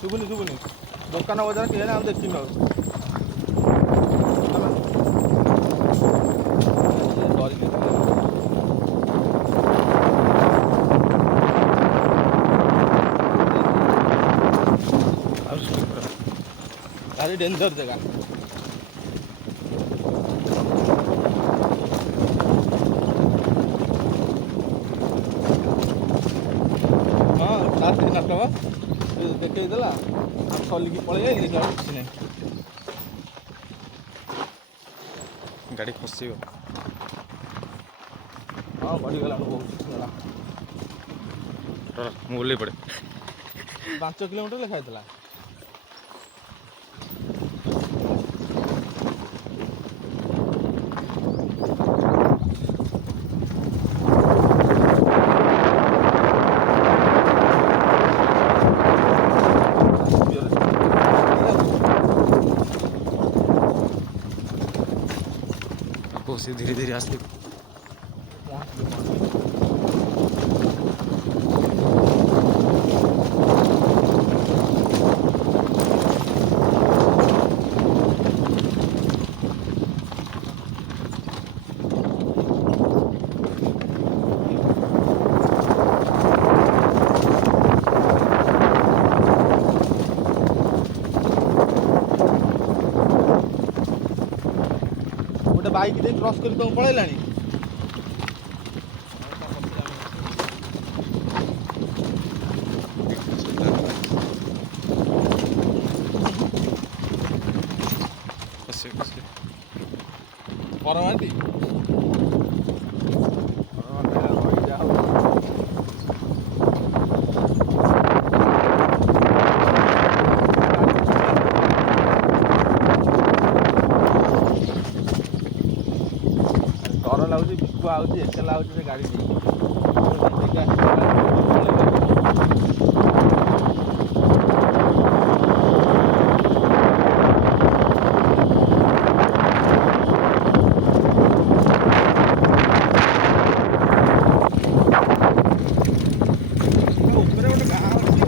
ଶୁଭୁନି ଶୁଭୁନି ଦୋକାନ ବଜାର କିଏ ନା ଆମେ ଦେଖିନୁ ଆଉ ଡରିକି ଭାରି ଡେଞ୍ଜର ଜାଗା। ହଁ ରାତି ନାଟକ ଦେଖେଇ ଦେଲା ଆଉ ଚଲିକି ପଳେଇ ଆଇଲି ଦେଖିଲା କିଛି ନାହିଁ। ଗାଡ଼ି ଖସିବ। ହଁ ବଢିଗଲାଣି ବହୁତ ହେଲା। ମୁଁ ଓହ୍ଲେଇ ପଡ଼େ। 5 କିଲୋମିଟର ଲେଖା ହେଇଥିଲା। आगो से धीरे धीरे आस्ते ଗୋଟେ ବାଇକ୍ ଦେଇ କ୍ରସ୍ କରି ତମକୁ ପଳେଇଲାଣି। କରମାଟି ଡର ଲାଗୁଛି ବିକୁଆ ହେଉଛି ଏକଲା ହେଉଛି ସେ ଗାଡ଼ି ନେଇକି ଉପରେ ଗୋଟେ ଗାଁ ଅଛି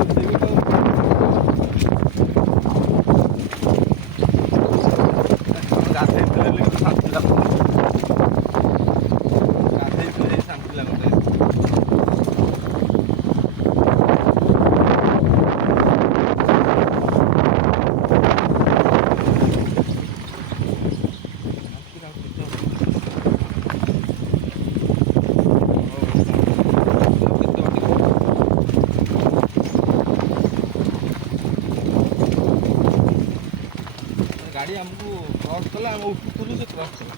ଗାଧେଇଥିଲେ ଶାନ୍ତି ଲାଗୁଛି। ଗାଧେଇଥିଲେ ଶାନ୍ତି ଲାଗନ୍ତା। ଗାଡ଼ି ଆମକୁ କ୍ରସ୍ କଲା ଆମେ ଉଠୁଥିଲୁ ସେ କ୍ରସ୍ କଲା।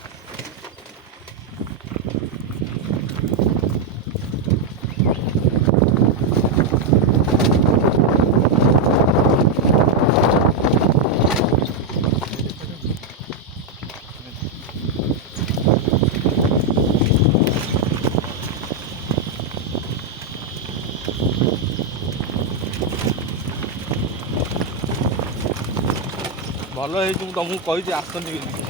ଭଲ ହେଇଛି ମୁଁ ତମକୁ କହିଛି ଆସନି ବୋଲି।